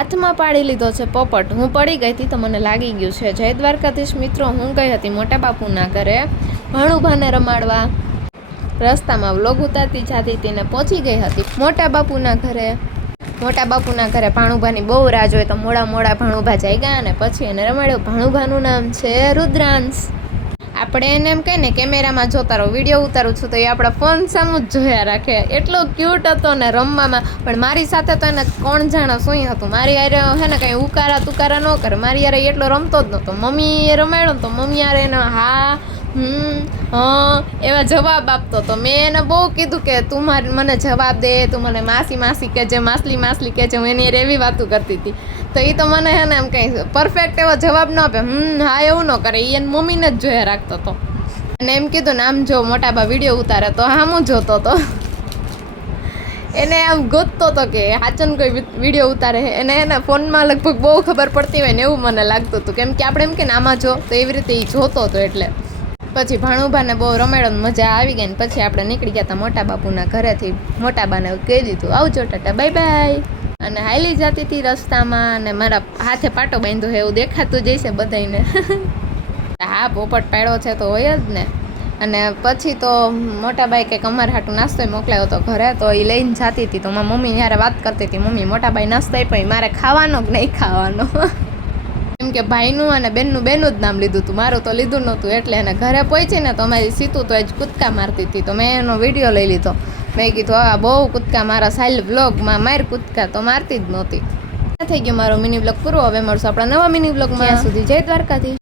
હાથમાં પાડી લીધો છે પોપટ. હું પડી ગઈ હતી તો મને લાગી ગયું છે. જય દ્વારકાધીશ મિત્રો, હું ગઈ હતી મોટા બાપુના ઘરે ભાણુભાને રમાડવા. રસ્તામાં વ્લોગ ઉતારતી જાતી હતી ને પહોંચી ગઈ હતી મોટા બાપુના ઘરે. મોટા બાપુના ઘરે ભાણુભાની બહુ રાહ જોઈ તો મોડા ભાણુભા જઈ ગયા અને પછી એને રમાડ્યો. ભાણુભાનું નામ છે રુદ્રાંશ. આપણે એને એમ કહે ને કેમેરામાં જોતા રહો, વિડીયો ઉતારું છું તો એ આપણા ફોન સામું જ જોયા રાખે. એટલો ક્યુટ હતો ને રમવામાં. પણ મારી સાથે તો એને કોણ જાણે શું હતું. મારી યારે હે ને કંઈ ઉકારા તુકારા ન કરે. મારી યારે એટલો રમતો જ નહોતો. મમ્મી એ રમાડ્યો ને તો મમ્મી યારે એને હા એવા જવાબ આપતો હતો. મેં એને બહુ કીધું કે તું મને જવાબ દે, તું મને માસી કહેજે, માસલી કહેજે. હું એની એવી વાતો કરતી હતી તો એ તો મને હે ને એમ કંઈ પરફેક્ટ એવો જવાબ ન આપે. હા એવું ન કરે. એ એની મમ્મીને જ જોયા રાખતો હતો. અને એમ કીધું ને આમ જો મોટાબા વિડીયો ઉતારે તો હામું જોતો હતો. એને આમ ગોતતો હતો કે હાચન કોઈ વિડીયો ઉતારે. એને એના ફોનમાં લગભગ બહુ ખબર પડતી હોય ને એવું મને લાગતું હતું. કેમ કે આપણે એમ કે આમાં જો તો એવી રીતે એ જોતો હતો. એટલે પછી ભાણુભાને બહુ રમાડો મજા આવી ગઈ ને પછી આપણે નીકળી ગયા હતા મોટા બાપુના ઘરેથી. મોટાબાને કહી દીધું આવજો, ટાટા, બાય બાય. અને હાલી જતી હતી રસ્તામાં અને મારા હાથે પાટો બાંધ્યો એવું દેખાતું જઈશે બધાને. હા પોપટ પાડ્યો છે તો હોય જ ને. અને પછી તો મોટાબાઈ કંઈક અમારે હાટું નાસ્તો મોકલાયો હતો ઘરે તો એ લઈને જતી હતી. તો મારા મમ્મી યારે વાત કરતી હતી, મમ્મી મોટાબાઈ નાસ્તો આપ્યો મારે ખાવાનો કે નહીં ખાવાનો. કેમ કે ભાઈનું અને બેનનું જ નામ લીધું હતું, મારું તો લીધું નહોતું. એટલે એને ઘરે પહોંચી ને તો અમારી સીતું તો જ કૂદકા મારતી હતી. તો મેં એનો વિડીયો લઈ લીધો. મેં કીધું હા બહુ કૂદકા મારા સાઈલ બ્લોગમાં માર કૂદકા તો મારતી જ નહોતી. થઈ ગયો મારો મિની બ્લોગ પૂરો. હવે મળશું આપણા નવા મિની બ્લોગમાં. ત્યાં સુધી જય દ્વારકાધીશ.